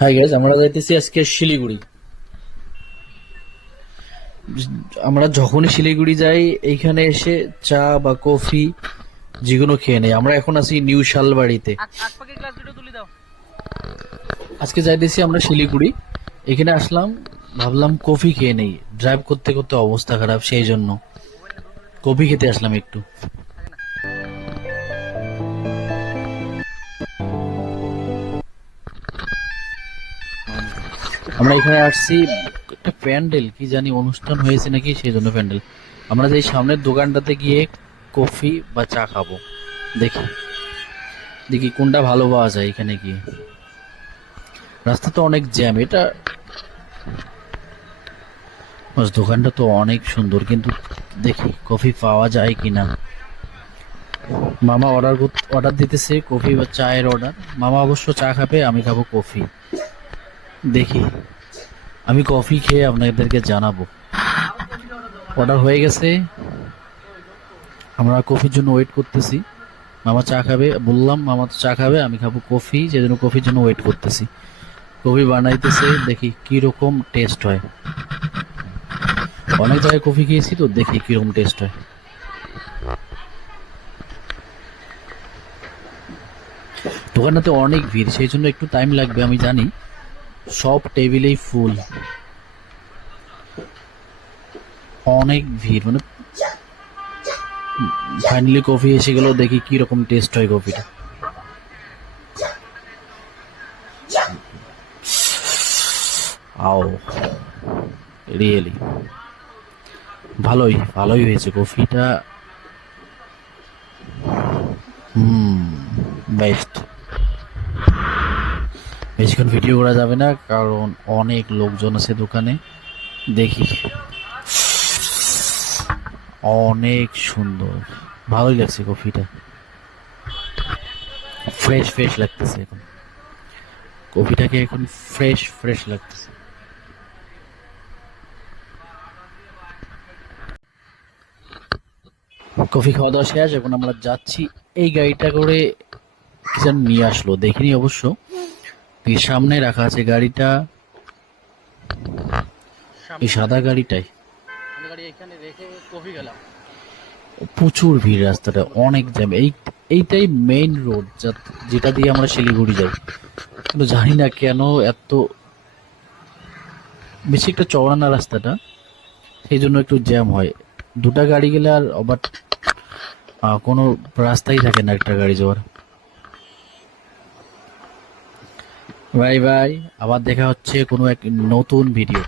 Hi guys, আমরা যাইতেছি আজকে শিলিগুড়ি। আমরা যখনই শিলিগুড়ি যাই এইখানে এসে চা বা কফি যেগুলো খেয়ে নেই। আমরা এখন আছি নিউ শালবাড়িতে। আজকে যাইতেছি আমরা শিলিগুড়ি। এখানে আসলাম, ভাবলাম কফি খেয়ে নেই। ড্রাইভ করতে করতে অবস্থা খারাপ, সেই জন্য কফি খেতে আসলাম একটু। আমরা এখানে আসছি, একটা প্যান্ডেল কি জানি অনুষ্ঠান হয়েছে নাকি, সেই জন্য প্যান্ডেল। আমরা যে সামনের দোকানটাতে গিয়ে কফি বা চা খাবো। দেখি দেখি কোনটা ভালো পাওয়া যায় এখানে গিয়ে। রাস্তা তো অনেক জ্যাম এটা। দোকানটা তো অনেক সুন্দর, কিন্তু দেখি কফি পাওয়া যায় কিনা। মামা অর্ডার দিতেছে কফি বা চায়ের অর্ডার। মামা অবশ্য চা খাবে, আমি খাবো কফি। দেখি, আমি কফি খেয়ে আপনাদেরকে জানাবো। অর্ডার হয়ে গেছে, আমরা কফির জন্য ওয়েট করতেছি। মামা চা খাবে, বললাম মামা তো চা খাবে, আমি খাবো কফি, সেজন্য কফির জন্য ওয়েট করতেছি। কফি বানাইতেছে, দেখি কি রকম টেস্ট হয়। অনেক জায়গায় কফি খেয়েছি তো, দেখি কিরকম টেস্ট হয়। দোকানটাতে অনেক ভিড়, সেই জন্য একটু টাইম লাগবে আমি জানি। সব টেবিলেই ফুল, অনেক ভিড়, মানে ফাইনালি কফি এসে গেল। দেখি কি রকম টেস্ট হয় কফিটা। আও, রিয়েলি ভালোই ভালোই হয়েছে কফিটা। হুম, বেস্ট। বেশিক্ষণ ভিডিও করা যাবে না, কারণ অনেক লোকজন আছে দোকানে। দেখি, অনেক সুন্দর, ভালোই লাগছে কফিটা। ফ্রেশ ফ্রেশ লাগতেছে এখন কফিটাকে, এখন ফ্রেশ ফ্রেশ লাগতেছে। কফি খাওয়া দাওয়া শেষ, এখন আমরা যাচ্ছি। এই গাড়িটা করে কি যেন নিয়ে আসলো, দেখিনি অবশ্য। এই সামনে রাখা আছে গাড়িটা, এই সাদা গাড়িটাই। প্রচুর ভিড়, রাস্তাটা অনেক জ্যাম। এইটাই মেইন রোড যেটা দিয়ে আমরা শিলিগুড়ি যাই, কিন্তু জানি না কেন এত বেশি একটা চওড়া না রাস্তাটা, সেই জন্য একটু জ্যাম হয়। দুটা গাড়ি গেলে আর আবার কোনো রাস্তাই থাকে না একটা গাড়ি যাওয়ার। বাই বাই, আবার দেখা হচ্ছে কোনো এক নতুন ভিডিও।